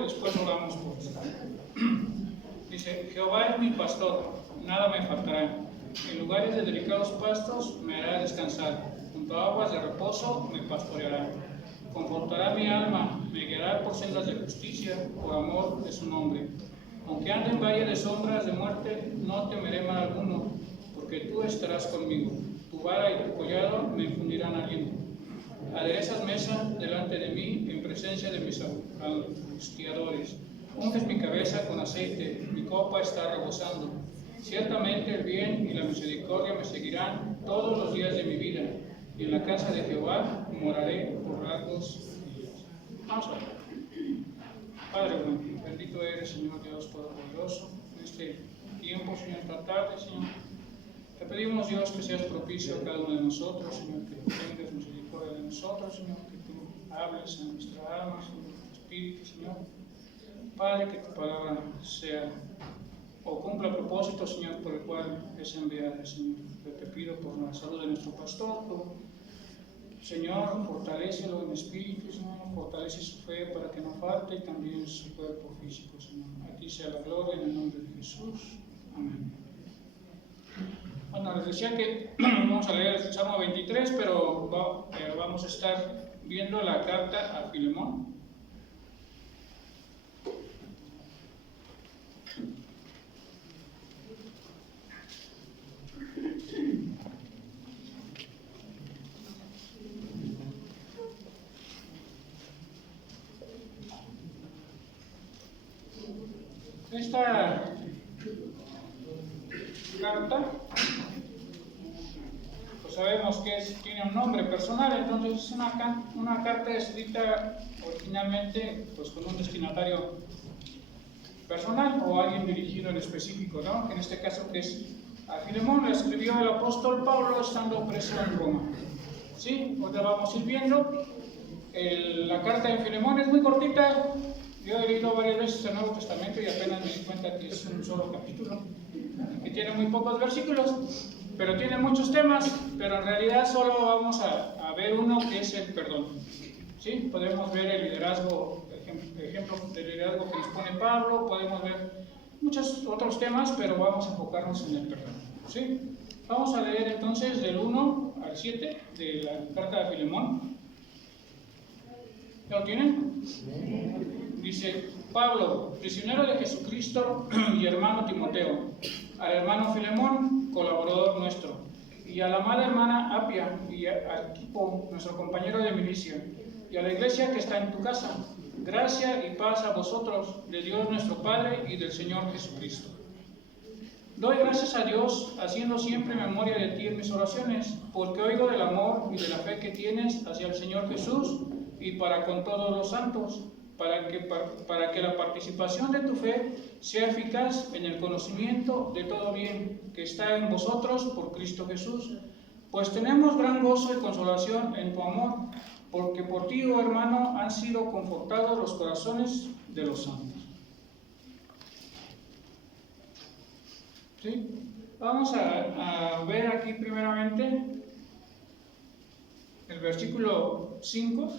y después oramos por esto. Dice, Jehová es mi pastor, nada me faltará. En lugares de delicados pastos me hará descansar. Junto a aguas de reposo me pastoreará. Confortará mi alma, me guiará por sendas de justicia, por amor de su nombre. Aunque ande en valle de sombras de muerte, no temeré mal alguno, porque tú estarás conmigo. Tu vara y tu collado me infundirán aliento. Aderezas mesa delante de mí en presencia de mis angustiadores. Unges mi cabeza con aceite, mi copa está rebosando. Ciertamente el bien y la misericordia me seguirán todos los días de mi vida, y en la casa de Jehová moraré por largos días. Vamos a ver. Padre bueno, bendito eres, Señor Dios Todopoderoso, en este tiempo, Señor, esta tarde, Señor. Te pedimos, Dios, que seas propicio a cada uno de nosotros, Señor, que tengas misericordia de nosotros, Señor, que tú hables en nuestra alma, Señor, en nuestro espíritu, Señor. Padre, que tu palabra sea o cumpla el propósito, Señor, por el cual es enviada, Señor. Yo te pido por la salud de nuestro pastor, Señor, fortalécelo en espíritu, Señor, fortalece su fe para que no falte y también su cuerpo físico, Señor. A ti sea la gloria en el nombre de Jesús. Amén. Bueno, les decía que vamos a leer el Salmo 23, pero vamos a estar viendo la carta a Filemón. Esta carta, pues sabemos que tiene un nombre personal, entonces es una carta escrita originalmente pues, con un destinatario personal o a alguien dirigido en específico, ¿no? En este caso que es a Filemón, la escribió el apóstol Pablo estando preso en Roma. ¿Sí? Ahora vamos a ir viendo. La carta de Filemón es muy cortita. Yo he leído varias veces el Nuevo Testamento y apenas me di cuenta que es un solo capítulo, que tiene muy pocos versículos, pero tiene muchos temas, pero en realidad solo vamos a ver uno que es el perdón. ¿Sí? Podemos ver el liderazgo, ejemplo de liderazgo que nos pone Pablo, podemos ver muchos otros temas, pero vamos a enfocarnos en el perdón. ¿Sí? Vamos a leer entonces del 1 al 7 de la carta de Filemón. ¿Ya lo tienen? Dice, Pablo, prisionero de Jesucristo y hermano Timoteo, al hermano Filemón, colaborador nuestro, y a la amada hermana Apia y a Arquipo, nuestro compañero de milicia, y a la iglesia que está en tu casa, gracia y paz a vosotros, de Dios nuestro Padre y del Señor Jesucristo. Doy gracias a Dios, haciendo siempre memoria de ti en mis oraciones, porque oigo del amor y de la fe que tienes hacia el Señor Jesús y para con todos los santos, para que la participación de tu fe sea eficaz en el conocimiento de todo bien que está en vosotros por Cristo Jesús. Pues tenemos gran gozo y consolación en tu amor, porque por ti, oh hermano, han sido confortados los corazones de los santos. ¿Sí? Vamos a ver aquí primeramente el versículo 5.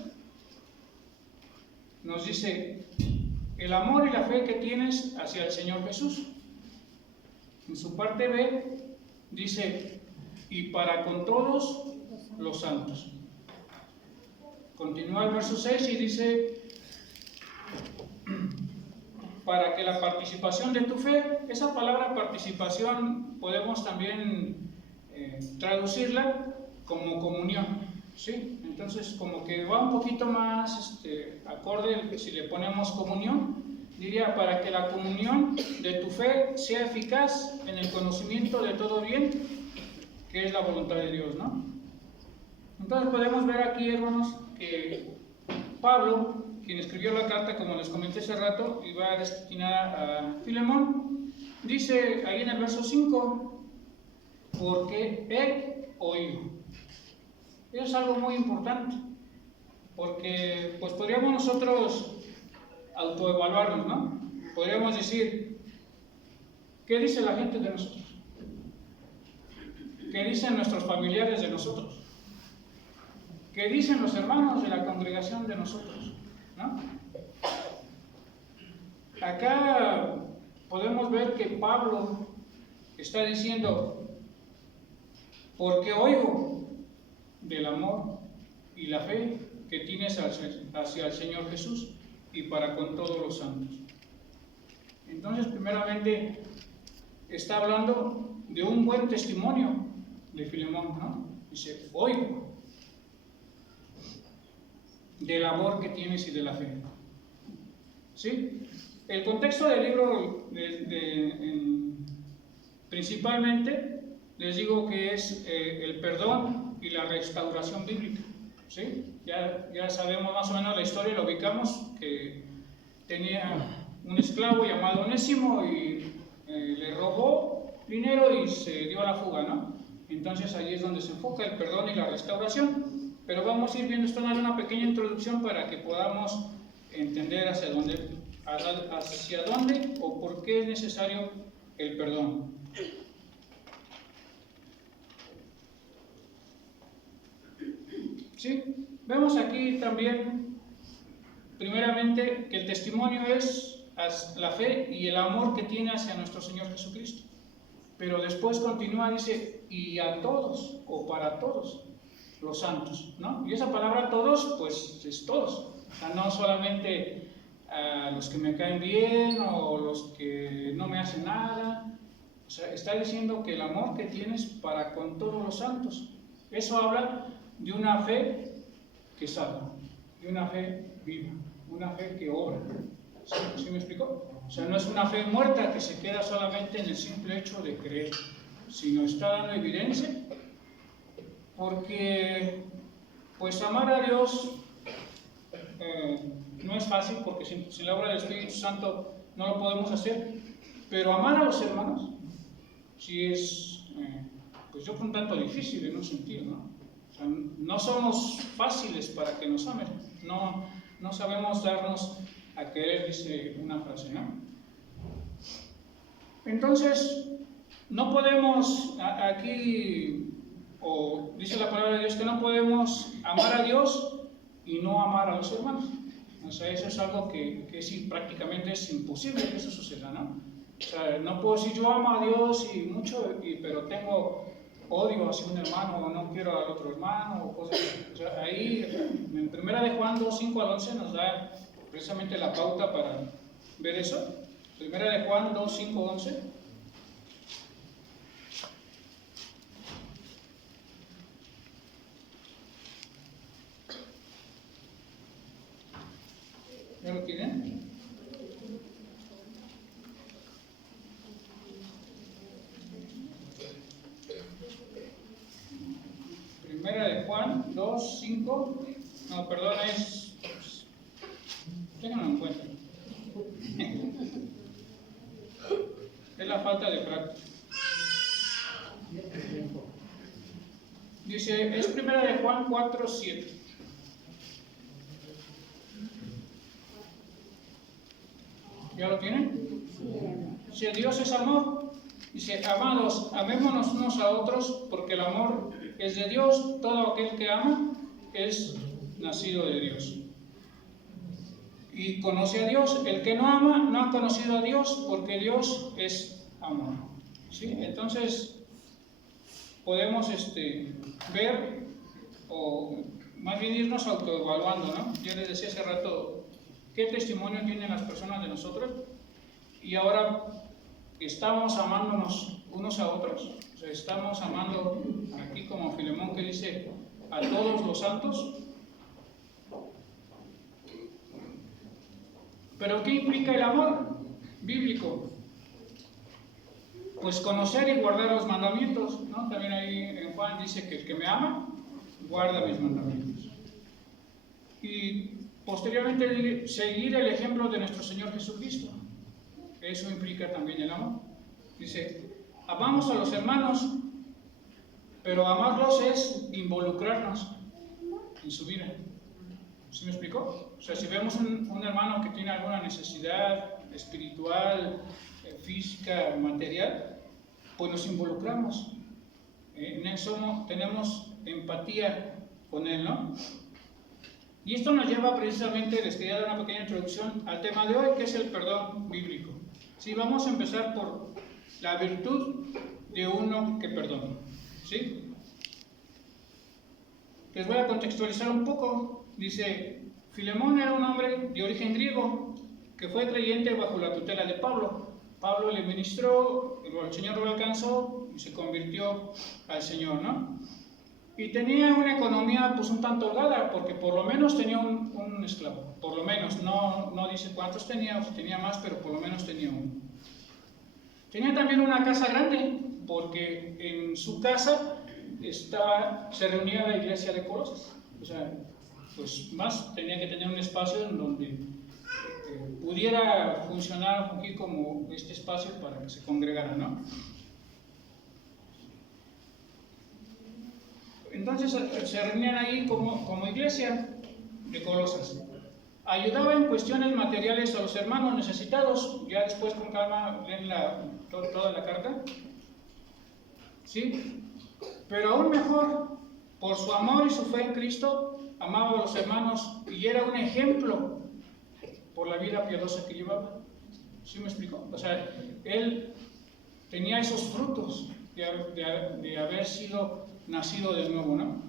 Nos dice, el amor y la fe que tienes hacia el Señor Jesús. En su parte B dice, y para con todos los santos. Continúa el verso 6 y dice, para que la participación de tu fe, esa palabra participación podemos también traducirla como comunión. ¿Sí? Entonces, como que va un poquito más acorde si le ponemos comunión, diría para que la comunión de tu fe sea eficaz en el conocimiento de todo bien, que es la voluntad de Dios, ¿no? Entonces podemos ver aquí, hermanos, que Pablo, quien escribió la carta, como les comenté hace rato, y va destinada a Filemón, dice ahí en el verso 5, porque he oído. Eso es algo muy importante, porque pues podríamos nosotros autoevaluarnos, ¿no? Podríamos decir, ¿qué dice la gente de nosotros? ¿Qué dicen nuestros familiares de nosotros? ¿Qué dicen los hermanos de la congregación de nosotros? ¿No? acá podemos ver que Pablo está diciendo, porque oigo del amor y la fe que tienes hacia el Señor Jesús y para con todos los santos. Entonces, primeramente, está hablando de un buen testimonio de Filemón, ¿no? Dice, oigo del amor que tienes y de la fe. ¿Sí? El contexto del libro principalmente les digo que es el perdón y la restauración bíblica. ¿Sí? Ya sabemos más o menos la historia, lo ubicamos, que tenía un esclavo llamado Onésimo y le robó dinero y se dio a la fuga, ¿no? Entonces ahí es donde se enfoca el perdón y la restauración, pero vamos a ir viendo esto en una pequeña introducción para que podamos entender hacia dónde o por qué es necesario el perdón. ¿Sí? Vemos aquí también, primeramente, que el testimonio es la fe y el amor que tiene hacia nuestro Señor Jesucristo. Pero después continúa, dice, y a todos, o para todos, los santos, ¿no? Y esa palabra todos, pues es todos. O sea, no solamente a los que me caen bien o los que no me hacen nada. O sea, está diciendo que el amor que tienes para con todos los santos. Eso habla de una fe que salva, de una fe viva, una fe que obra. ¿Sí me explico? O sea, no es una fe muerta que se queda solamente en el simple hecho de creer, sino está dando evidencia, porque pues amar a Dios no es fácil, porque sin la obra del Espíritu Santo no lo podemos hacer, pero amar a los hermanos sí es, pues yo creo un tanto difícil en un sentido, ¿no? O sea, no somos fáciles para que nos amen, no sabemos darnos a querer, dice una frase, ¿no? Entonces, no podemos aquí, o dice la palabra de Dios, que no podemos amar a Dios y no amar a los hermanos. O sea, eso es algo que prácticamente es imposible que eso suceda, ¿no? O sea, no puedo decir yo amo a Dios y mucho, pero tengo odio hacia un hermano o no quiero al otro hermano o cosas así. O sea, ahí en 1 de Juan 2, 5 al 11 nos da precisamente la pauta para ver eso. 1 de Juan 2, 5, 11. ¿Ya lo tienen? Primera de Juan 2, 5. No, perdón, ténganlo en cuenta. Es la falta de práctica. Dice, es primera de Juan 4, 7. ¿Ya lo tienen? Si Dios es amor, dice, amados, amémonos unos a otros, porque el amor es de Dios. Todo aquel que ama es nacido de Dios y conoce a Dios. El que no ama no ha conocido a Dios, porque Dios es amor. ¿Sí? Entonces podemos ver, o más bien irnos autoevaluando, ¿no? Yo les decía hace rato qué testimonio tienen las personas de nosotros, y ahora estamos amándonos unos a otros. O sea, estamos amando aquí como Filemón, que dice a todos los santos. ¿Pero qué implica el amor bíblico? Pues conocer y guardar los mandamientos, ¿no? También ahí en Juan dice que el que me ama, guarda mis mandamientos. Y posteriormente seguir el ejemplo de nuestro Señor Jesucristo. Eso implica también el amor. Dice, amamos a los hermanos, pero amarlos es involucrarnos en su vida. ¿Sí me explicó? O sea, si vemos un hermano que tiene alguna necesidad espiritual, física, material, pues nos involucramos. En eso tenemos empatía con él, ¿no? Y esto nos lleva precisamente, les quería dar una pequeña introducción al tema de hoy, que es el perdón bíblico. Sí, vamos a empezar por la virtud de uno que perdona. ¿Sí? Les voy a contextualizar un poco. Dice, Filemón era un hombre de origen griego que fue creyente bajo la tutela de Pablo. Pablo le ministró, el Señor lo alcanzó y se convirtió al Señor, ¿no? Y tenía una economía pues un tanto holgada, porque por lo menos tenía un esclavo. Por lo menos, no dice cuántos tenía, o si tenía más, pero por lo menos tenía uno. Tenía también una casa grande, porque en su casa se reunía la iglesia de Colosas. O sea, pues más tenía que tener un espacio en donde pudiera funcionar, fungir como este espacio para que se congregara, ¿no? Entonces se reunían ahí como iglesia de Colosas. Ayudaba en cuestiones materiales a los hermanos necesitados. Ya después con calma leen toda la carta. ¿Sí? Pero aún mejor, por su amor y su fe en Cristo, amaba a los hermanos y era un ejemplo por la vida piadosa que llevaba. ¿Sí me explico? O sea, él tenía esos frutos de haber sido nacido de nuevo, ¿no?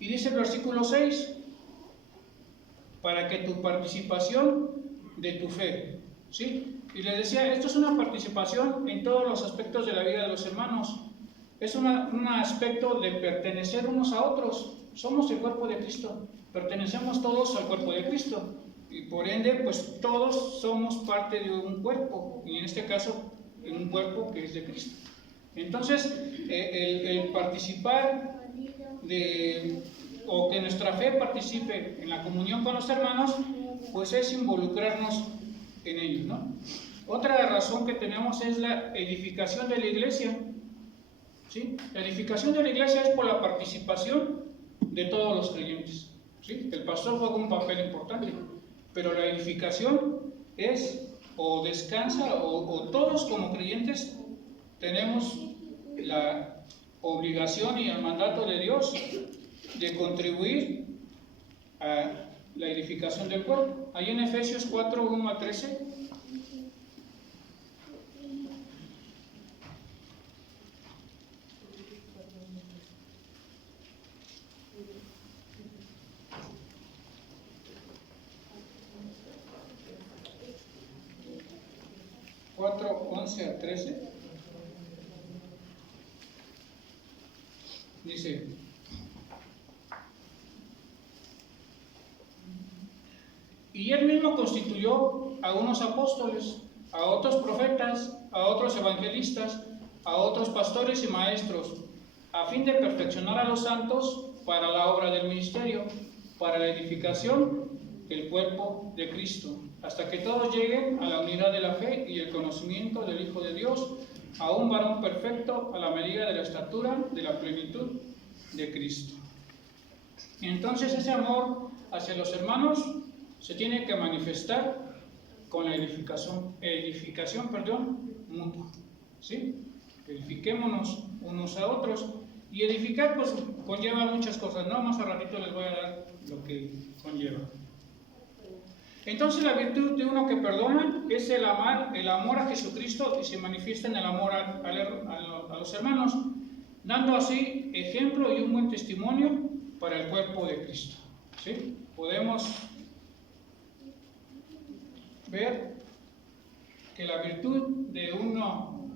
Y dice el versículo 6, para que tu participación de tu fe, ¿sí? Y le decía, esto es una participación en todos los aspectos de la vida de los hermanos. Es un aspecto de pertenecer unos a otros. Somos el cuerpo de Cristo, pertenecemos todos al cuerpo de Cristo. Y por ende, pues todos somos parte de un cuerpo, y en este caso, en un cuerpo que es de Cristo. Entonces, el participar o que nuestra fe participe en la comunión con los hermanos, pues es involucrarnos en ellos, ¿no? Otra razón que tenemos es la edificación de la iglesia. ¿Sí? La edificación de la iglesia es por la participación de todos los creyentes. ¿Sí? El pastor juega un papel importante, pero la edificación es o descansa o todos como creyentes tenemos la obligación y el mandato de Dios de contribuir a la edificación del cuerpo. Ahí en Efesios 4, 1 a 13. Cuatro, 11 a 13. Dice, y él mismo constituyó a unos apóstoles, a otros profetas, a otros evangelistas, a otros pastores y maestros, a fin de perfeccionar a los santos para la obra del ministerio, para la edificación del cuerpo de Cristo, hasta que todos lleguen a la unidad de la fe y el conocimiento del Hijo de Dios, a un varón perfecto a la medida de la estatura de la plenitud de Cristo. Entonces ese amor hacia los hermanos se tiene que manifestar con la edificación mutua. ¿Sí? Edifiquémonos unos a otros. Y edificar pues conlleva muchas cosas, ¿no? Más a ratito les voy a dar lo que conlleva. Entonces la virtud de uno que perdona es el amor a Jesucristo, y se manifiesta en el amor a los hermanos, dando así ejemplo y un buen testimonio para el cuerpo de Cristo. ¿Sí? Podemos ver que la virtud de uno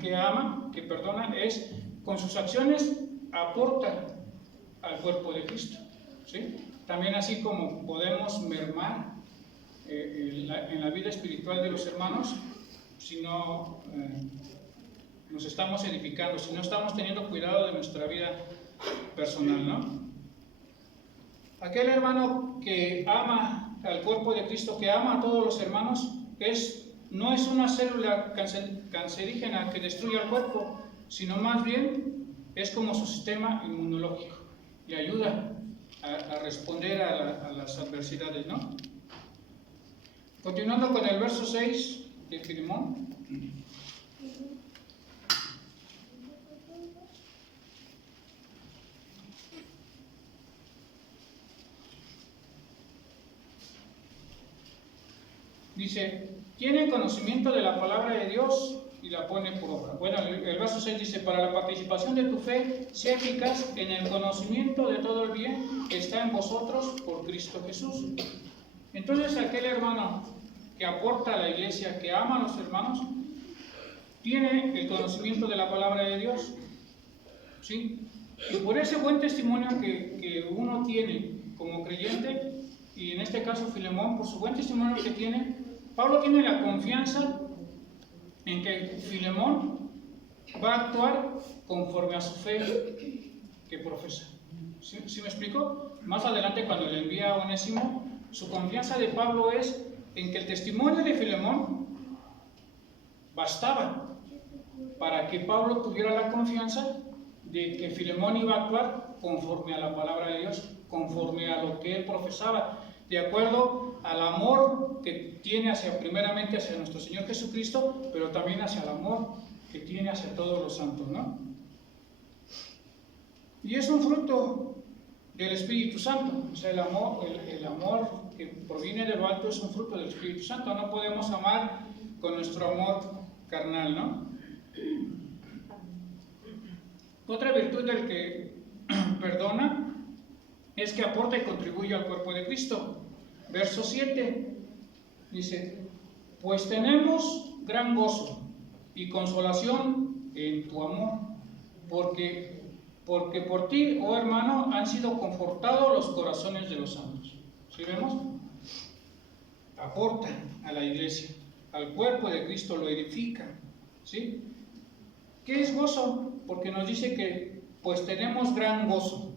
que ama, que perdona, es con sus acciones aporta al cuerpo de Cristo. ¿Sí? También así como podemos mermar en la vida espiritual de los hermanos si no nos estamos edificando, si no estamos teniendo cuidado de nuestra vida personal, ¿no? Aquel hermano que ama al cuerpo de Cristo, que ama a todos los hermanos, no es una célula cancerígena que destruye al cuerpo, sino más bien es como su sistema inmunológico y ayuda a responder a las adversidades, ¿no? Continuando con el verso 6 de Filemón. Dice, tiene conocimiento de la palabra de Dios y la pone por obra. Bueno, el verso 6 dice, para la participación de tu fe, sea eficaz en el conocimiento de todo el bien que está en vosotros por Cristo Jesús. Entonces, aquel hermano que aporta a la iglesia, que ama a los hermanos, tiene el conocimiento de la palabra de Dios, ¿sí? Y por ese buen testimonio que uno tiene como creyente, y en este caso Filemón, por su buen testimonio que tiene, Pablo tiene la confianza en que Filemón va a actuar conforme a su fe que profesa. ¿Sí me explico? Más adelante, cuando le envía a Onésimo, su confianza de Pablo es en que el testimonio de Filemón bastaba para que Pablo tuviera la confianza de que Filemón iba a actuar conforme a la palabra de Dios, conforme a lo que él profesaba, de acuerdo al amor que tiene primeramente hacia nuestro Señor Jesucristo, pero también hacia el amor que tiene hacia todos los santos, ¿no? Y es un fruto del Espíritu Santo, o sea, el amor que proviene de lo alto es un fruto del Espíritu Santo. No podemos amar con nuestro amor carnal, ¿no? Otra virtud del que perdona es que aporta y contribuye al cuerpo de Cristo. Verso 7 dice, pues tenemos gran gozo y consolación en tu amor, porque por ti, oh hermano, han sido confortados los corazones de los santos. ¿Sí vemos? Aporta a la iglesia, al cuerpo de Cristo, lo edifica, ¿sí? ¿Qué es gozo? Porque nos dice que pues tenemos gran gozo.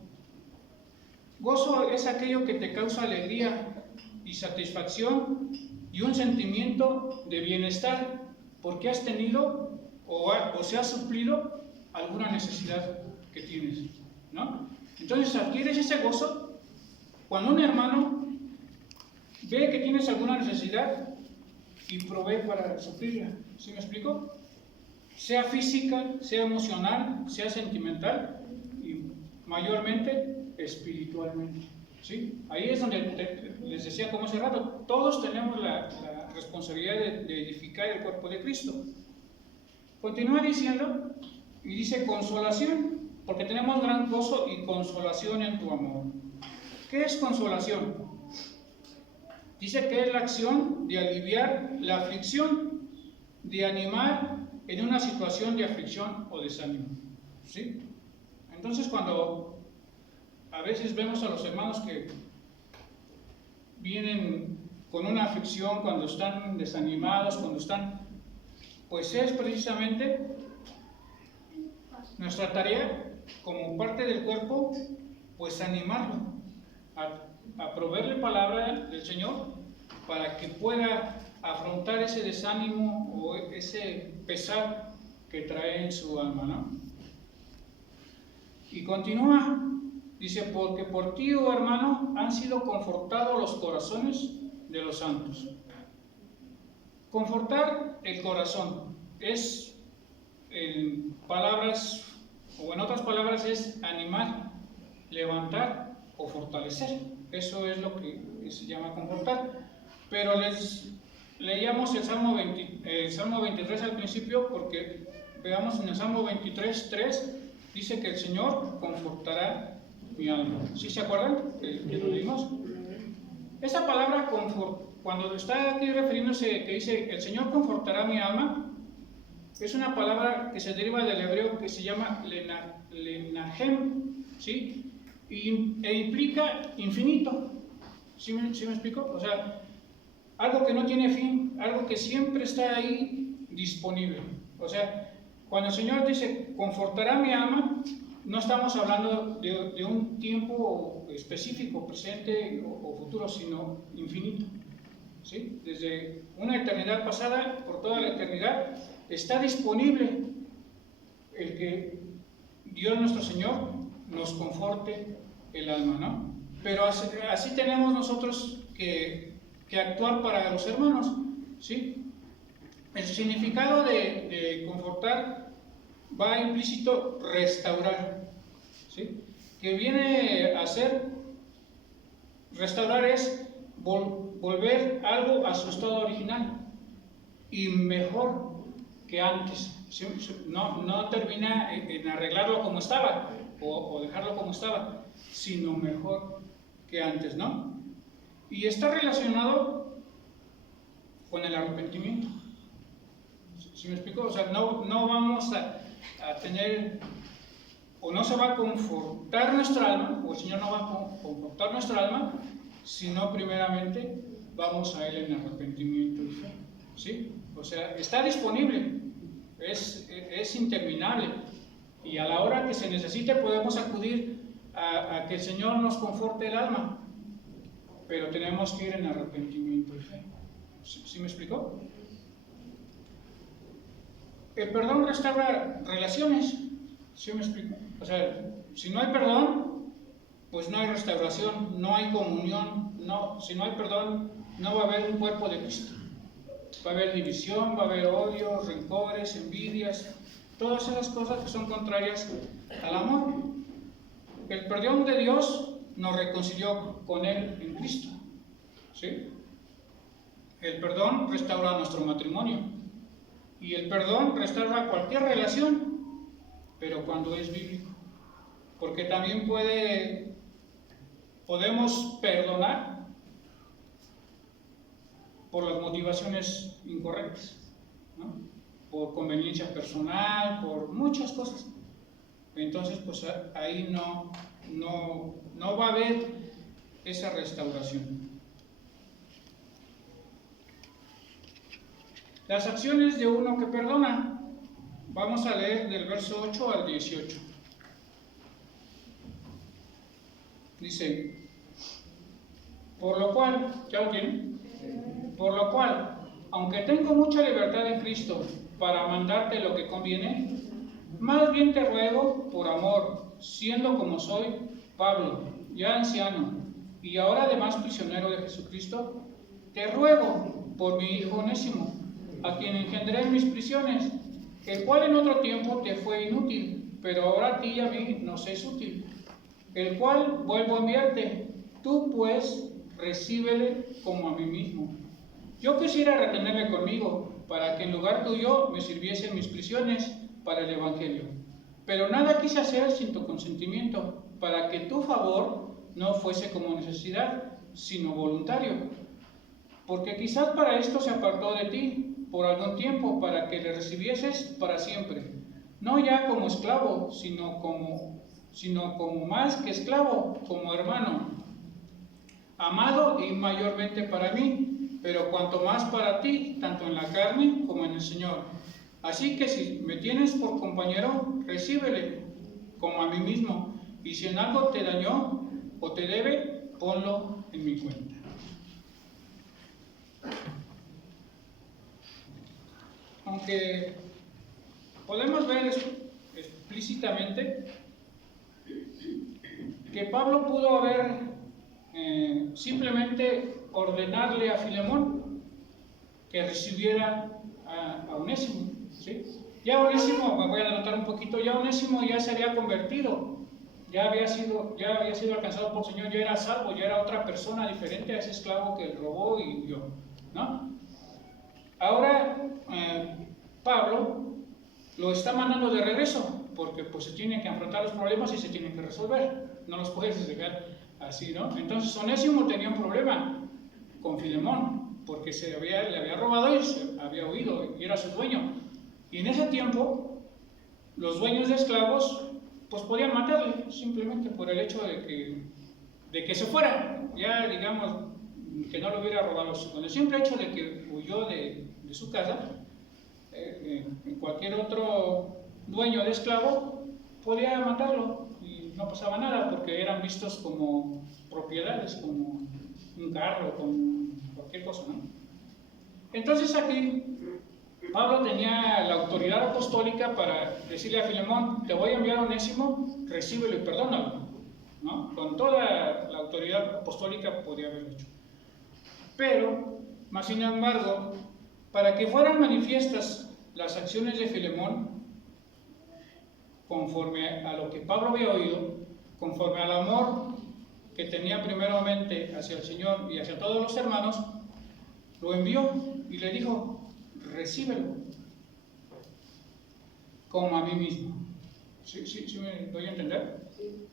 Gozo es aquello que te causa alegría y satisfacción y un sentimiento de bienestar porque has tenido o se ha suplido alguna necesidad que tienes, ¿no? Entonces adquieres ese gozo cuando un hermano ve que tienes alguna necesidad y provee para suplirla. ¿Sí me explico? Sea física, sea emocional, sea sentimental y mayormente espiritualmente, ¿sí? Ahí es donde les decía como hace rato, todos tenemos la responsabilidad de edificar el cuerpo de Cristo. Continúa diciendo y dice consolación, porque tenemos gran gozo y consolación en tu amor. ¿Qué es consolación? Dice que es la acción de aliviar la aflicción, de animar en una situación de aflicción o desánimo, ¿sí? Entonces, cuando a veces vemos a los hermanos que vienen con una aflicción, cuando están desanimados, pues es precisamente nuestra tarea como parte del cuerpo, pues animarlo a proveerle palabra del Señor para que pueda afrontar ese desánimo o ese pesar que trae en su alma, ¿no? Y continúa, dice, porque por ti, oh hermano, han sido confortados los corazones de los santos. Confortar el corazón es, en palabras, o en otras palabras, es animar, levantar o fortalecer. Eso es lo que se llama confortar. Pero leíamos el Salmo 23 al principio, porque veamos en el Salmo 23, 3, dice que el Señor confortará mi alma. ¿Sí se acuerdan que lo leímos? Esa palabra confort, cuando está aquí refiriéndose que dice el Señor confortará mi alma, es una palabra que se deriva del hebreo que se llama lenahem, ¿sí? E implica infinito. ¿Sí me explico? O sea, algo que no tiene fin, algo que siempre está ahí disponible. O sea, cuando el Señor dice confortará mi alma, no estamos hablando de un tiempo específico, presente o futuro, sino infinito, ¿sí? Desde una eternidad pasada, por toda la eternidad, está disponible el que Dios nuestro Señor nos conforte el alma, ¿no? Pero así tenemos nosotros que actuar para los hermanos, ¿sí? El significado de confortar va implícito restaurar, ¿sí? Que viene a ser, restaurar es volver algo a su estado original y mejor que antes. No termina en arreglarlo como estaba o dejarlo como estaba, sino mejor que antes, ¿no? Y está relacionado con el arrepentimiento. ¿Sí me explico? O sea, no vamos a tener, o no se va a confortar nuestra alma, o el Señor no va a confortar nuestra alma, sino primeramente vamos a Él en arrepentimiento y fe. ¿Sí? O sea, está disponible, es interminable, y a la hora que se necesite podemos acudir a que el Señor nos conforte el alma, pero tenemos que ir en arrepentimiento y fe. ¿Sí me explicó? El perdón restaura relaciones. ¿Sí me explico? O sea, si no hay perdón, pues no hay restauración, no hay comunión. Si no hay perdón, no va a haber un cuerpo de Cristo. Va a haber división, va a haber odio, rencores, envidias, todas esas cosas que son contrarias al amor. El perdón de Dios nos reconcilió con Él en Cristo. ¿Sí? El perdón restaura nuestro matrimonio. Y el perdón restaura cualquier relación, pero cuando es bíblico. Porque también podemos perdonar por las motivaciones incorrectas, ¿no? Por conveniencia personal, por muchas cosas. Entonces, pues ahí no va a haber esa restauración. Las acciones de uno que perdona. Vamos a leer del verso 8 al 18. Dice, por lo cual, ¿ya lo tienen? Por lo cual, aunque tengo mucha libertad en Cristo para mandarte lo que conviene, más bien te ruego por amor, siendo como soy, Pablo, ya anciano, y ahora además prisionero de Jesucristo, te ruego por mi hijo Onésimo, a quien engendré en mis prisiones, el cual en otro tiempo te fue inútil, pero ahora a ti y a mí nos es útil, el cual vuelvo a enviarte. Tú pues recíbele como a mí mismo. Yo quisiera retenerle conmigo, para que en lugar tuyo me sirviese en mis prisiones para el Evangelio. Pero nada quise hacer sin tu consentimiento, para que tu favor no fuese como necesidad, sino voluntario. Porque quizás para esto se apartó de ti por algún tiempo, para que le recibieses para siempre, no ya como esclavo, sino como más que esclavo, como hermano, amado y mayormente para mí, pero cuanto más para ti, tanto en la carne como en el Señor. Así que si me tienes por compañero, recíbele como a mí mismo, y si en algo te dañó o te debe, ponlo en mi cuenta. Aunque podemos ver explícitamente que Pablo pudo haber simplemente ordenarle a Filemón que recibiera a Onésimo, ¿sí? Ya Onésimo, me voy a adelantar un poquito, ya Onésimo ya se había convertido, ya había sido alcanzado por el Señor, ya era salvo, ya era otra persona diferente a ese esclavo que robó y huyó, ¿no? Ahora Pablo lo está mandando de regreso, porque pues se tienen que afrontar los problemas y se tienen que resolver, no los puedes dejar así, ¿no? Entonces Onésimo tenía un problema con Filemón, porque le había robado y se había huido y era su dueño. Y en ese tiempo los dueños de esclavos pues podían matarle simplemente por el hecho de que se fuera, ya digamos que no lo hubiera robado. Con el simple hecho de que huyó de su casa, cualquier otro dueño de esclavo podía matarlo y no pasaba nada, porque eran vistos como propiedades, como un carro, como cualquier cosa, ¿no? Entonces aquí Pablo tenía la autoridad apostólica para decirle a Filemón: te voy a enviar a Onésimo, recíbelo y perdónalo, ¿no? Con toda la autoridad apostólica podía haberlo hecho. Pero, más sin embargo, para que fueran manifiestas las acciones de Filemón, conforme a lo que Pablo había oído, conforme al amor que tenía primeramente hacia el Señor y hacia todos los hermanos, lo envió y le dijo, recíbelo como a mí mismo. ¿Sí me doy a entender?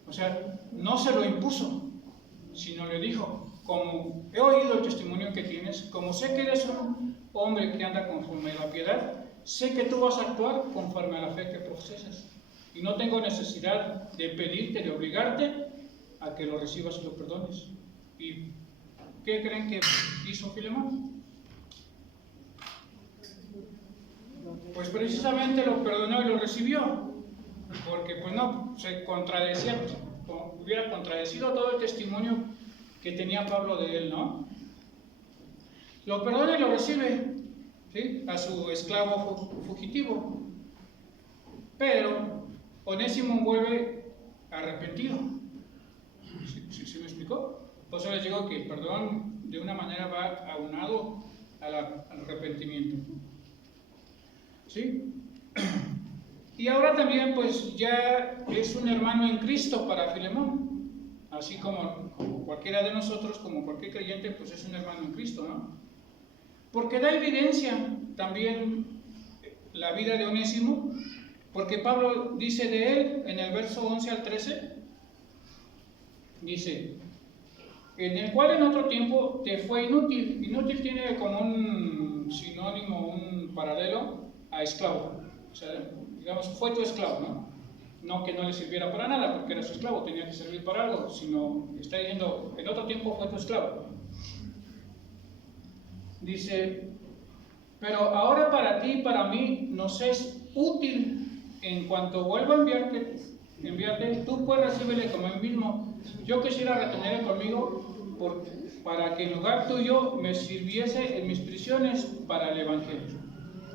O sea, no se lo impuso, sino le dijo, como he oído el testimonio que tienes, como sé que eres un hombre que anda conforme a la piedad, sé que tú vas a actuar conforme a la fe que profesas. Y no tengo necesidad de pedirte, de obligarte a que lo recibas y lo perdones. ¿Y qué creen que hizo Filemón? Pues precisamente lo perdonó y lo recibió, porque pues no, se contradecía, hubiera contradecido todo el testimonio que tenía Pablo de él, ¿no? Lo perdona y lo recibe, ¿sí? A su esclavo fugitivo, pero Onésimo vuelve arrepentido. ¿Sí me explicó? Por eso les digo que el perdón de una manera va aunado al arrepentimiento. ¿Sí? Y ahora también pues ya es un hermano en Cristo para Filemón, así como cualquiera de nosotros, como cualquier creyente, pues es un hermano en Cristo, ¿no? Porque da evidencia también la vida de Onésimo, porque Pablo dice de él en el verso 11 al 13, dice, en el cual en otro tiempo te fue inútil. Inútil tiene como un sinónimo, un paralelo a esclavo. O sea, digamos, fue tu esclavo, ¿no? No que no le sirviera para nada, porque era su esclavo, tenía que servir para algo, sino está diciendo, en otro tiempo fue tu esclavo. Dice, pero ahora para ti y para mí nos es útil, en cuanto vuelva a enviarte, tú pues recíbele como él mismo. Yo quisiera retenerle conmigo para que en lugar tuyo me sirviese en mis prisiones para el Evangelio.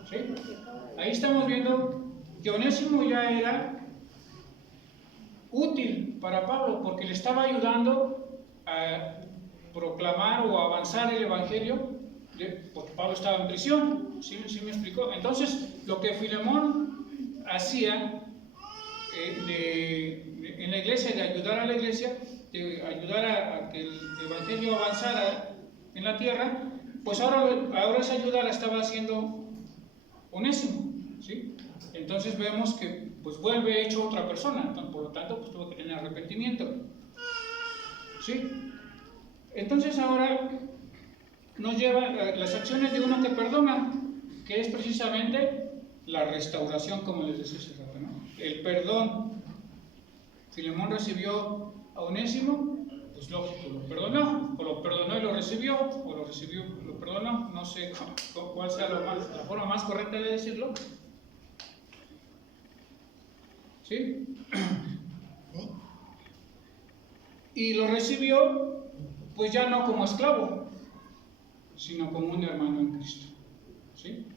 ¿Sí? Ahí estamos viendo que Onésimo ya era útil para Pablo, porque le estaba ayudando a proclamar o avanzar el Evangelio, porque Pablo estaba en prisión. ¿Sí me explicó? Entonces, lo que Filemón hacía en la iglesia, de ayudar a la iglesia, de ayudar a que el Evangelio avanzara en la tierra, pues ahora esa ayuda la estaba haciendo Onésimo, ¿sí? Entonces vemos que pues vuelve hecho otra persona, por lo tanto pues tuvo que tener arrepentimiento, ¿sí? Entonces ahora nos lleva a las acciones de uno que perdona, que es precisamente la restauración, como les decía hace rato, ¿no? El perdón. Filemón recibió a Onésimo, pues lógico, lo perdonó, o lo perdonó y lo recibió, o lo recibió y lo perdonó, no sé cuál sea la forma más correcta de decirlo. ¿Sí? Y lo recibió, pues ya no como esclavo, sino como un hermano en Cristo. ¿Sí?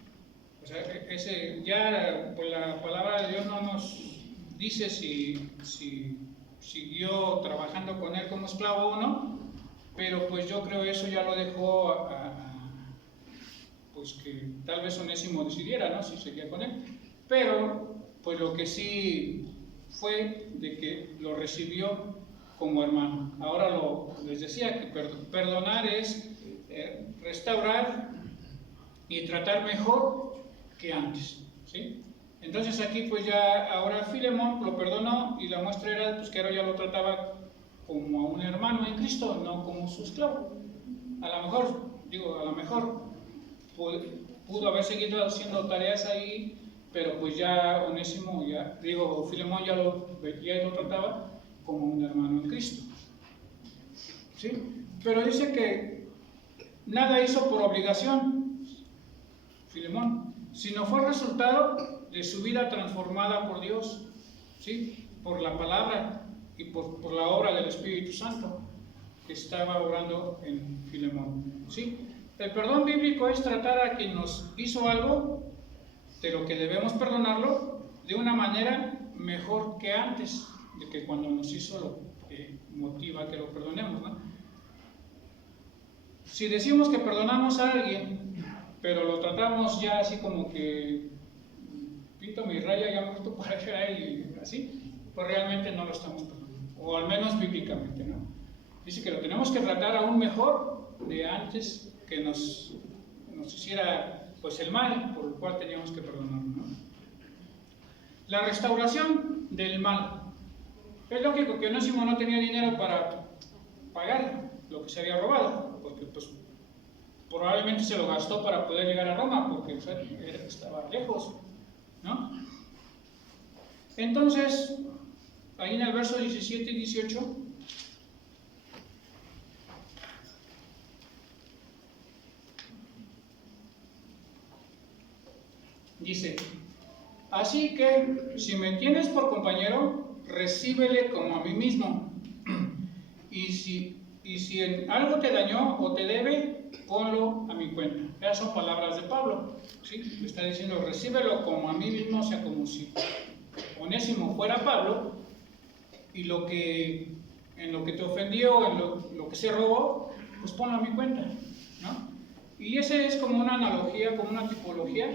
O sea, ya pues la palabra de Dios no nos dice si siguió trabajando con él como esclavo o no, pero pues yo creo eso ya lo dejó pues que tal vez Onésimo decidiera, ¿no? Si seguía con él. Pero pues lo que sí fue de que lo recibió como hermano. Ahora les decía que perdonar es restaurar y tratar mejor que antes, ¿sí? Entonces aquí pues ya ahora Filemón lo perdonó y la muestra era pues que ahora ya lo trataba como a un hermano en Cristo, no como su esclavo. A lo mejor pudo haber seguido haciendo tareas ahí, pero pues ya Filemón ya lo trataba como un hermano en Cristo, ¿sí? Pero dice que nada hizo por obligación Filemón, sino fue resultado de su vida transformada por Dios, ¿sí? Por la palabra y por la obra del Espíritu Santo que estaba obrando en Filemón, ¿sí? El perdón bíblico es tratar a quien nos hizo algo de lo que debemos perdonarlo de una manera mejor que antes, de que cuando nos hizo lo que motiva que lo perdonemos, ¿no? Si decimos que perdonamos a alguien, pero lo tratamos ya así como que pinto mi raya, ya muerto por allá y así, pues realmente no lo estamos perdonando, o al menos bíblicamente, ¿no? Dice que lo tenemos que tratar aún mejor de antes que nos hiciera pues el mal por el cual teníamos que perdonar, ¿no? La restauración del mal. Es lógico que Onésimo no tenía dinero para pagar lo que se había robado, porque pues probablemente se lo gastó para poder llegar a Roma, porque o sea, estaba lejos, ¿no? Entonces, ahí en el verso 17 y 18, dice: así que, si me tienes por compañero, recíbele como a mí mismo. Y si en algo te dañó o te debe, ponlo a mi cuenta. Esas son palabras de Pablo, ¿sí? Le está diciendo, recíbelo como a mí mismo, o sea, como si Onésimo fuera Pablo, y en lo que te ofendió, en lo que se robó, pues ponlo a mi cuenta, ¿no? Y ese es como una analogía, como una tipología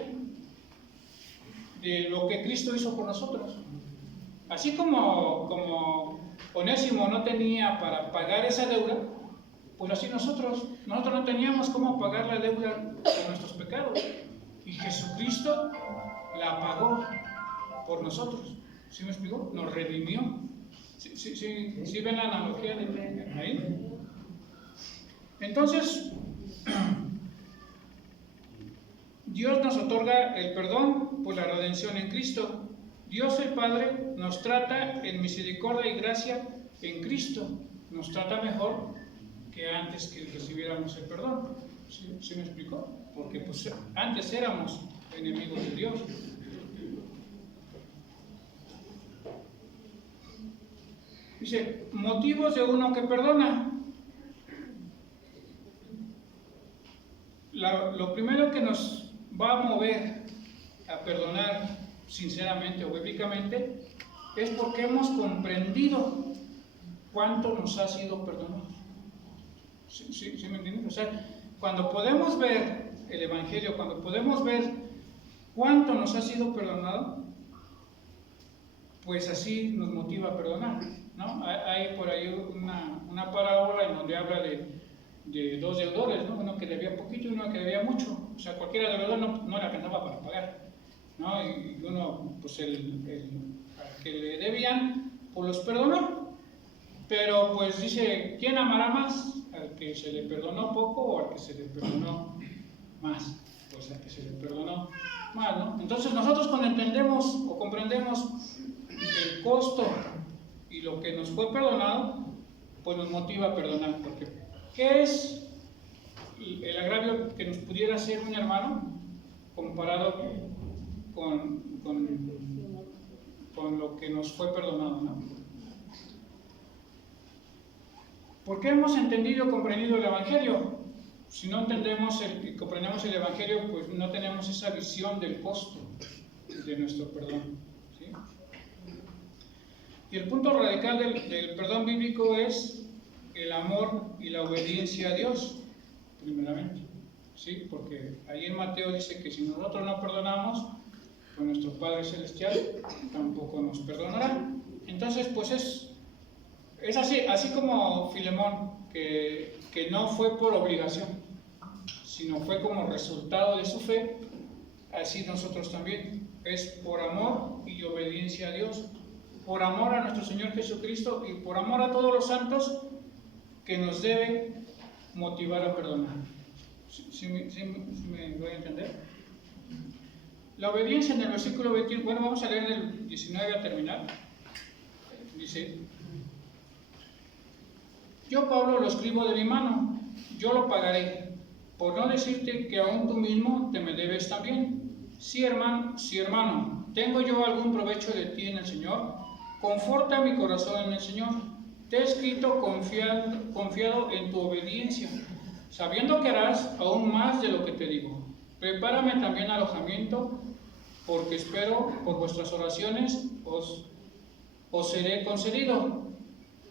de lo que Cristo hizo por nosotros. Así como Onésimo no tenía para pagar esa deuda, pues así nosotros no teníamos cómo pagar la deuda de nuestros pecados. Y Jesucristo la pagó por nosotros. ¿Sí me explicó? Nos redimió. ¿Sí ven la analogía de ahí? Entonces, Dios nos otorga el perdón por la redención en Cristo. Dios el Padre nos trata en misericordia y gracia en Cristo. Nos trata mejor que antes que recibiéramos el perdón. ¿Sí me explicó? Porque pues, antes éramos enemigos de Dios. Dice, motivos de uno que perdona. Lo primero que nos va a mover a perdonar sinceramente o bíblicamente es porque hemos comprendido cuánto nos ha sido perdonado. ¿Sí me entienden? O sea, cuando podemos ver el Evangelio, cuando podemos ver cuánto nos ha sido perdonado, pues así nos motiva a perdonar, ¿no? Hay por ahí una parábola en donde habla de dos deudores, ¿no? Uno que debía poquito y uno que debía mucho. O sea, cualquiera deudor no le alcanzaba para pagar, ¿no? Y uno, pues al que le debían, pues los perdonó. Pero pues dice, ¿quién amará más? ¿Al que se le perdonó poco o al que se le perdonó más? Pues al que se le perdonó más, ¿no? Entonces nosotros cuando entendemos o comprendemos el costo y lo que nos fue perdonado, pues nos motiva a perdonar. Porque ¿qué es el agravio que nos pudiera hacer un hermano comparado con lo que nos fue perdonado, ¿no? ¿Por qué hemos entendido y comprendido el Evangelio? Si no entendemos y comprendemos el Evangelio, pues no tenemos esa visión del costo de nuestro perdón, ¿sí? Y el punto radical del perdón bíblico es el amor y la obediencia a Dios, primeramente, ¿sí? Porque ahí en Mateo dice que si nosotros no perdonamos, pues nuestro Padre Celestial tampoco nos perdonará. Entonces, pues es así como Filemón, que no fue por obligación, sino fue como resultado de su fe, así nosotros también. Es por amor y obediencia a Dios, por amor a nuestro Señor Jesucristo y por amor a todos los santos, que nos debe motivar a perdonar. ¿Sí me voy a entender? La obediencia en el versículo 21, bueno, vamos a leer en el 19 a terminar. Dice: yo, Pablo, lo escribo de mi mano, yo lo pagaré, por no decirte que aún tú mismo te me debes también. Sí, hermano, ¿tengo yo algún provecho de ti en el Señor? Conforta mi corazón en el Señor. Te he escrito confiado en tu obediencia, sabiendo que harás aún más de lo que te digo. Prepárame también alojamiento, porque espero por vuestras oraciones os seré concedido.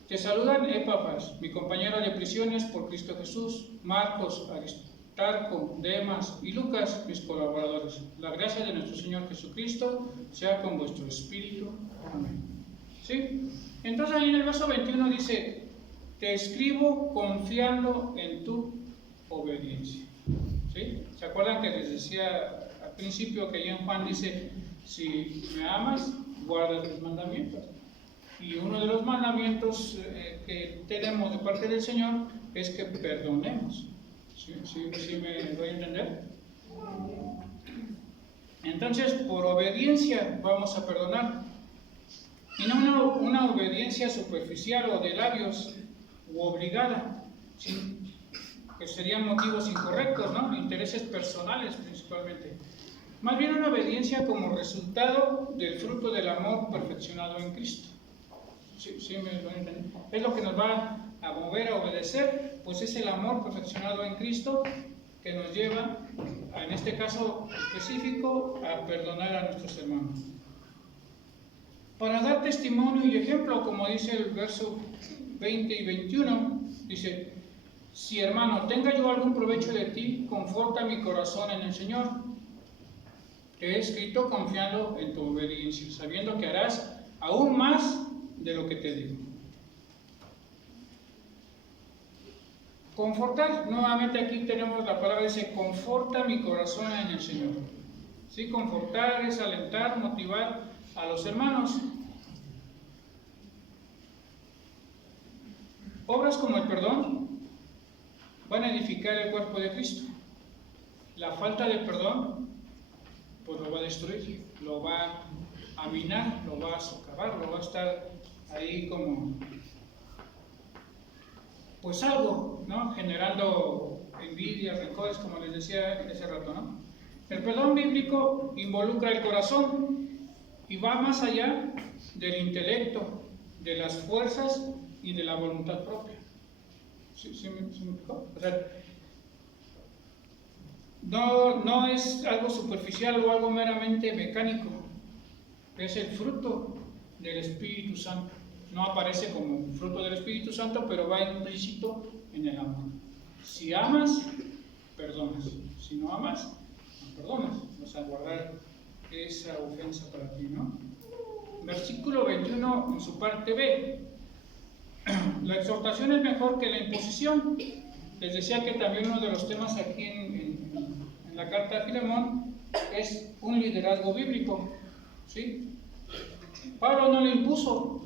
Te saludan Epafras, mi compañero de prisiones por Cristo Jesús, Marcos, Aristarco, Demas y Lucas, mis colaboradores. La gracia de nuestro Señor Jesucristo sea con vuestro espíritu. Amén. ¿Sí? Entonces ahí en el verso 21 dice, te escribo confiando en tu obediencia. ¿Sí? ¿Se acuerdan que les decía al principio que allá en Juan dice, si me amas, guarda los mandamientos? Y uno de los mandamientos que tenemos de parte del Señor es que perdonemos. ¿Sí me doy a entender? Entonces, por obediencia vamos a perdonar. Y no una obediencia superficial o de labios u obligada, que serían motivos incorrectos, ¿no? Intereses personales principalmente. Más bien una obediencia como resultado del fruto del amor perfeccionado en Cristo. ¿Sí me lo entienden? Es lo que nos va a mover a obedecer, pues es el amor perfeccionado en Cristo que nos lleva, en este caso específico, a perdonar a nuestros hermanos. Para dar testimonio y ejemplo, como dice el verso 20 y 21, dice, si hermano, tenga yo algún provecho de ti, conforta mi corazón en el Señor. Te he escrito confiando en tu obediencia, sabiendo que harás aún más de lo que te digo. Confortar, nuevamente aquí tenemos la palabra, dice, conforta mi corazón en el Señor. ¿Sí? Confortar es alentar, motivar a los hermanos. Obras como el perdón van a edificar el cuerpo de Cristo. La falta de perdón, pues lo va a destruir, lo va a minar, lo va a socavar, lo va a estar ahí como, pues algo, ¿no? Generando envidias, rencores, como les decía hace rato, ¿no? El perdón bíblico involucra el corazón y va más allá del intelecto, de las fuerzas y de la voluntad propia. ¿Sí me explicó? O sea, no es algo superficial o algo meramente mecánico, es el fruto del Espíritu Santo. No aparece como fruto del Espíritu Santo, pero va implícito en el amor. Si amas, perdonas. Si no amas, no perdonas. Vas a guardar esa ofensa para ti, ¿no? Versículo 21 en su parte B. La exhortación es mejor que la imposición. Les decía que también uno de los temas aquí en la carta de Filemón es un liderazgo bíblico. ¿Sí? Pablo no le impuso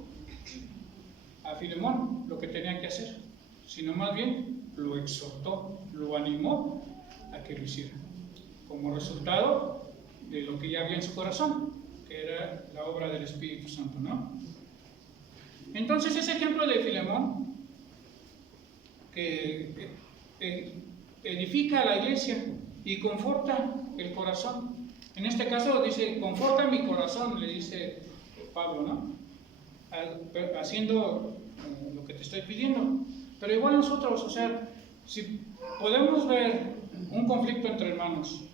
a Filemón lo que tenía que hacer, sino más bien lo exhortó, lo animó a que lo hiciera, como resultado de lo que ya había en su corazón, que era la obra del Espíritu Santo, ¿no? Entonces ese ejemplo de Filemón, que edifica a la iglesia y conforta el corazón. En este caso dice, conforta mi corazón, le dice Pablo, ¿no? Haciendo lo que te estoy pidiendo. Pero igual nosotros, o sea, si podemos ver un conflicto entre hermanos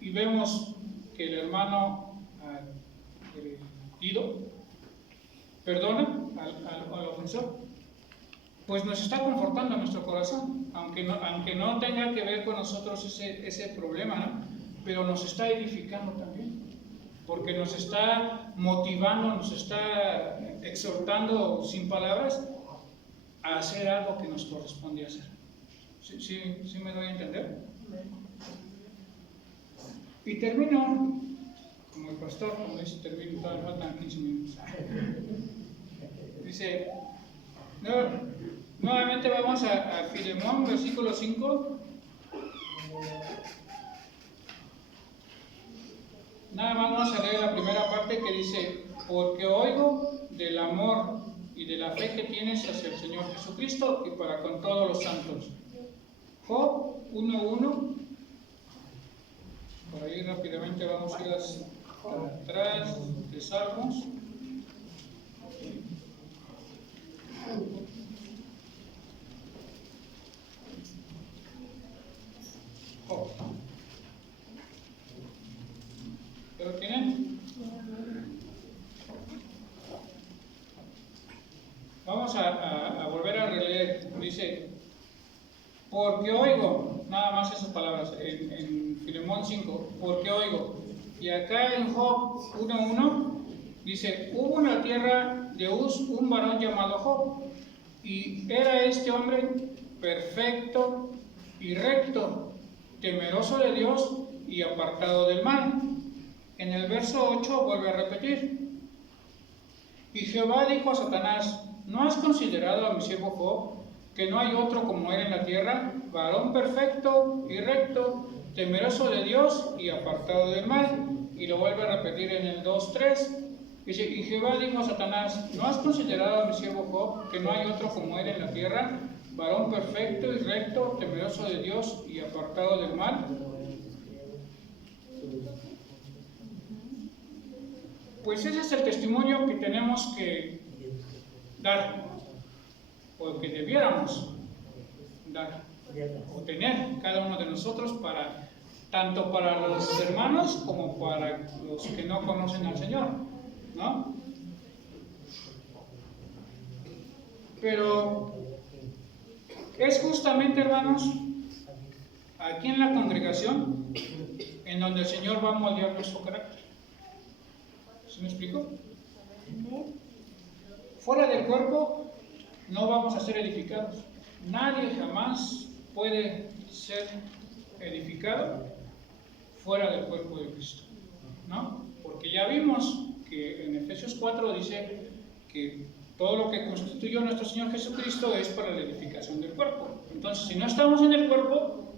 y vemos que el hermano herido perdona al ofensor, pues nos está confortando nuestro corazón, aunque no tenga que ver con nosotros ese problema, ¿no? Pero nos está edificando también, porque nos está motivando, nos está exhortando sin palabras a hacer algo que nos corresponde hacer. ¿Sí me doy a entender? Y termino, como el pastor, como dice, termino, todavía faltan 15 minutos. Dice, nuevamente vamos a Filemón, versículo 5. Nada más vamos a leer la primera parte que dice, porque oigo del amor y de la fe que tienes hacia el Señor Jesucristo y para con todos los santos. Job 1:1. Por ahí rápidamente vamos a ir atrás de Salmos. Job. ¿Lo tienen? Vamos a volver a releer. Dice, porque oigo, nada más esas palabras, en Filemón 5, porque oigo. Y acá en Job 1:1 dice, hubo en la tierra de Uz un varón llamado Job, Y era este hombre perfecto y recto, temeroso de Dios y apartado del mal. En el verso 8 vuelve a repetir: y Jehová dijo a Satanás: ¿no has considerado a mi siervo Job, que no hay otro como él en la tierra, varón perfecto y recto, temeroso de Dios y apartado del mal? Y lo vuelve a repetir en el 2:3. Dice: y Jehová dijo a Satanás: ¿no has considerado a mi siervo Job, que no hay otro como él en la tierra, varón perfecto y recto, temeroso de Dios y apartado del mal? Pues ese es el testimonio que tenemos que dar, o que debiéramos dar, o tener cada uno de nosotros, tanto para los hermanos como para los que no conocen al Señor, ¿no? Pero es justamente, hermanos, aquí en la congregación en donde el Señor va a moldear nuestro carácter. ¿Sí me explico? Fuera del cuerpo no vamos a ser edificados. Nadie jamás puede ser edificado fuera del cuerpo de Cristo, ¿no? Porque ya vimos que en Efesios 4 dice que todo lo que constituyó nuestro Señor Jesucristo es para la edificación del cuerpo. Entonces, si no estamos en el cuerpo,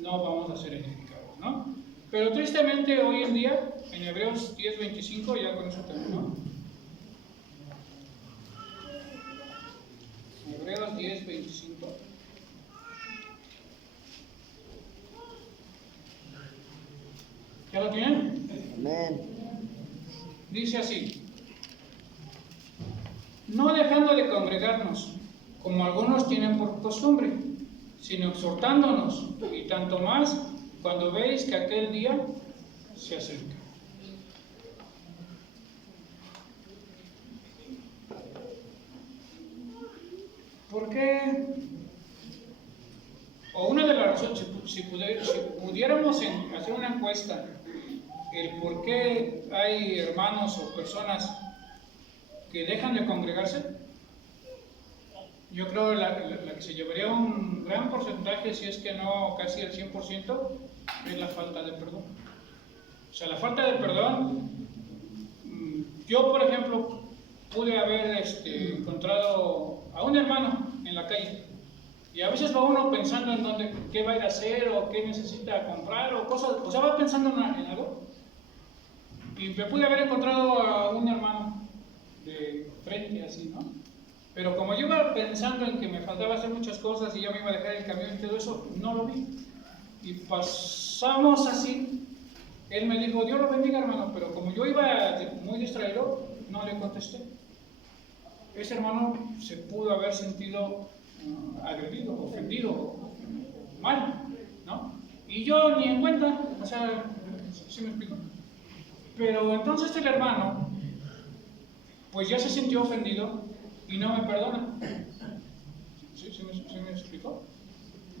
no vamos a ser edificados, ¿no? Pero tristemente hoy en día, en Hebreos 10:25, ya con eso terminó. Hebreos 10:25. ¿Ya lo tienen? Amén. Dice así: no dejando de congregarnos, como algunos tienen por costumbre, sino exhortándonos, y tanto más cuando veis que aquel día se acerca. ¿Por qué? O una de las razones, si pudiéramos hacer una encuesta, el por qué hay hermanos o personas que dejan de congregarse, yo creo la que se llevaría un gran porcentaje, si es que no casi el 100%, es la falta de perdón. O sea, la falta de perdón, yo por ejemplo pude haber encontrado a un hermano en la calle, y a veces va uno pensando en qué va a ir a hacer o qué necesita comprar o cosas, o sea, va pensando en algo, y me pude haber encontrado a un hermano de frente así, ¿no? Pero como yo iba pensando en que me faltaba hacer muchas cosas y ya me iba a dejar el camión y todo eso, no lo vi. Y pasamos así, él me dijo: Dios lo bendiga, hermano, pero como yo iba muy distraído, no le contesté. Ese hermano se pudo haber sentido agredido, ofendido, mal, ¿no? Y yo ni en cuenta, o sea, ¿sí me explico? Pero entonces el hermano, pues ya se sintió ofendido y no me perdona. ¿Sí me explicó?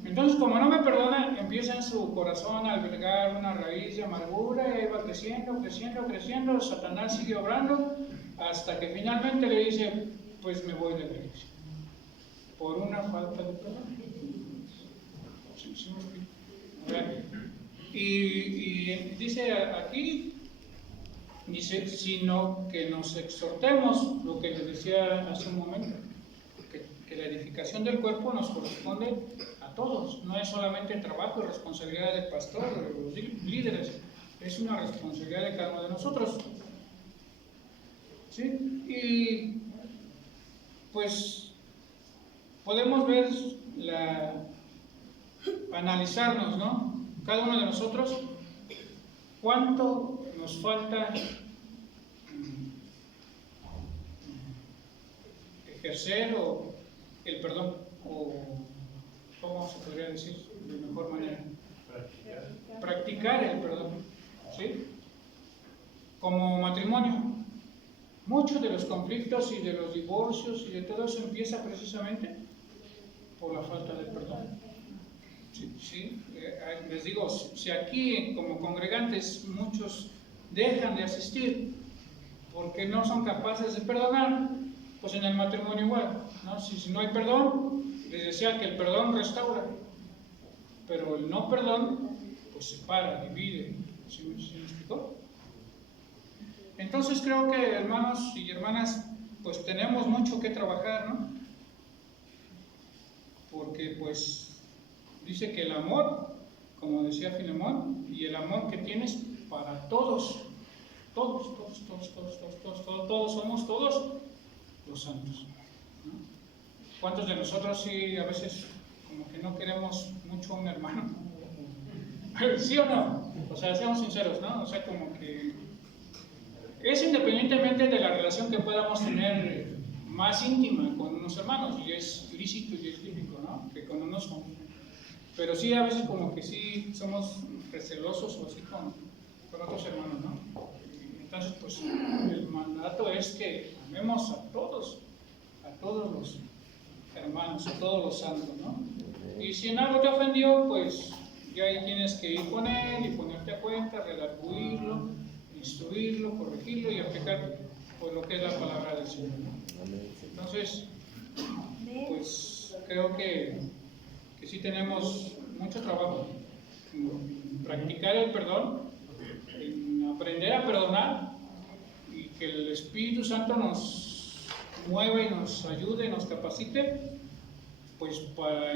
Entonces, como no me perdona, empieza en su corazón a albergar una raíz de amargura, y ahí va creciendo, Satanás sigue obrando, hasta que finalmente le dice: pues me voy de la iglesia, por una falta de perdón. ¿Sí me explico? Y dice aquí, dice, sino que nos exhortemos, lo que les decía hace un momento, que la edificación del cuerpo nos corresponde a todos, no es solamente trabajo y responsabilidad del pastor o de los líderes, es una responsabilidad de cada uno de nosotros. ¿Sí? Y pues podemos ver, analizarnos, ¿no? Cada uno de nosotros, cuánto nos falta ejercer el perdón, o ¿cómo se podría decir de mejor manera? Practicar el perdón, ¿sí? Como matrimonio, muchos de los conflictos y de los divorcios y de todo eso empieza precisamente por la falta de perdón. ¿Sí? Les digo, si aquí como congregantes muchos dejan de asistir porque no son capaces de perdonar, pues en el matrimonio igual. ¿no? Si no hay perdón, les decía que el perdón restaura, pero el no perdón, pues separa, divide. ¿Sí me explicó? Entonces creo que, hermanos y hermanas, pues tenemos mucho que trabajar, ¿no? Porque pues dice que el amor, como decía Filemón, y el amor que tienes para todos somos todos los santos, ¿no? ¿Cuántos de nosotros sí a veces como que no queremos mucho a un hermano? ¿Sí o no? O sea, seamos sinceros, ¿no? O sea, como que es independientemente de la relación que podamos tener más íntima con unos hermanos, y es lícito y es lícito, ¿no? Que con unos son. Pero sí, a veces como que sí somos recelosos o así con otros hermanos, ¿no? Entonces, pues el mandato es que amemos a todos los hermanos, a todos los santos, ¿no? Y si en algo te ofendió, pues ya ahí tienes que ir con él y ponerte a cuenta, redarguirlo, instruirlo, corregirlo y aplicar pues lo que es la palabra del Señor, ¿no? Entonces, pues creo que sí tenemos mucho trabajo en practicar el perdón, en aprender a perdonar, y que el Espíritu Santo nos mueva y nos ayude, nos capacite, pues para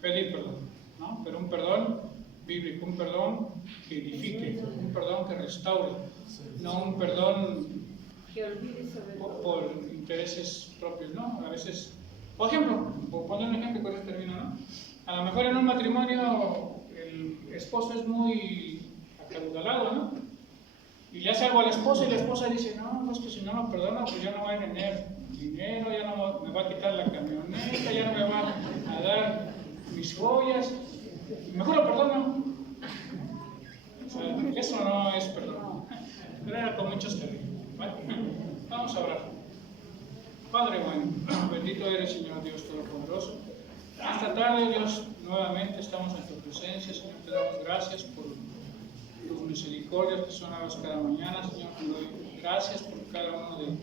pedir perdón, ¿no? Pero un perdón bíblico, un perdón que edifique, un perdón que restaure, no un perdón por intereses propios, ¿no? A veces, por ejemplo, por poner un ejemplo con este término, ¿no? A lo mejor en un matrimonio el esposo es muy acaudalado, ¿no? Y le hace algo a la esposa y la esposa dice, no, pues que si no lo perdono, pues ya no va a tener dinero, ya no me va a quitar la camioneta, ya no me va a dar mis joyas, mejor lo perdono. O sea, eso no es perdón. Pero era con muchos términos, ¿vale? Vamos a orar. Padre bueno, bendito eres, Señor Dios Todopoderoso. Esta tarde, Dios, nuevamente estamos en tu presencia, Señor. Te damos gracias por tus misericordias que son nuevas cada mañana, Señor. Te doy gracias por cada uno de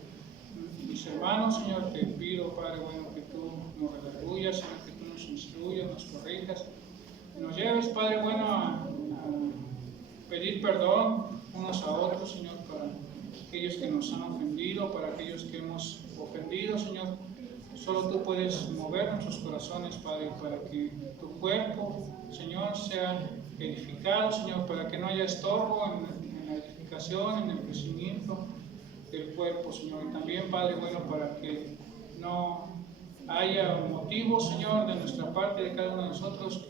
mis hermanos, Señor. Te pido, Padre bueno, que tú nos redarguyas, Señor, que tú nos instruyas, nos corrijas, nos lleves, Padre bueno, a pedir perdón unos a otros, Señor, para aquellos que nos han ofendido, para aquellos que hemos ofendido, Señor. Solo tú puedes mover nuestros corazones, Padre, para que tu cuerpo, Señor, sea edificado, Señor, para que no haya estorbo en la edificación, en el crecimiento del cuerpo, Señor. Y también, Padre, bueno, para que no haya motivo, Señor, de nuestra parte, de cada uno de nosotros,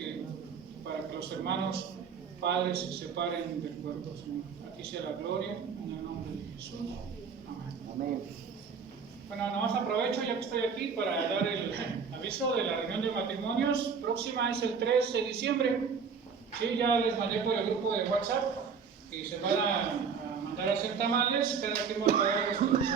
para que los hermanos padres se separen del cuerpo, Señor. A ti sea la gloria, en el nombre de Jesús. Amén. Amén. Bueno, nomás aprovecho ya que estoy aquí para dar el aviso de la reunión de matrimonios. Próxima es el 3 de diciembre. Sí, ya les mandé por el grupo de WhatsApp y se van a mandar a hacer tamales. Cada quien va a pagar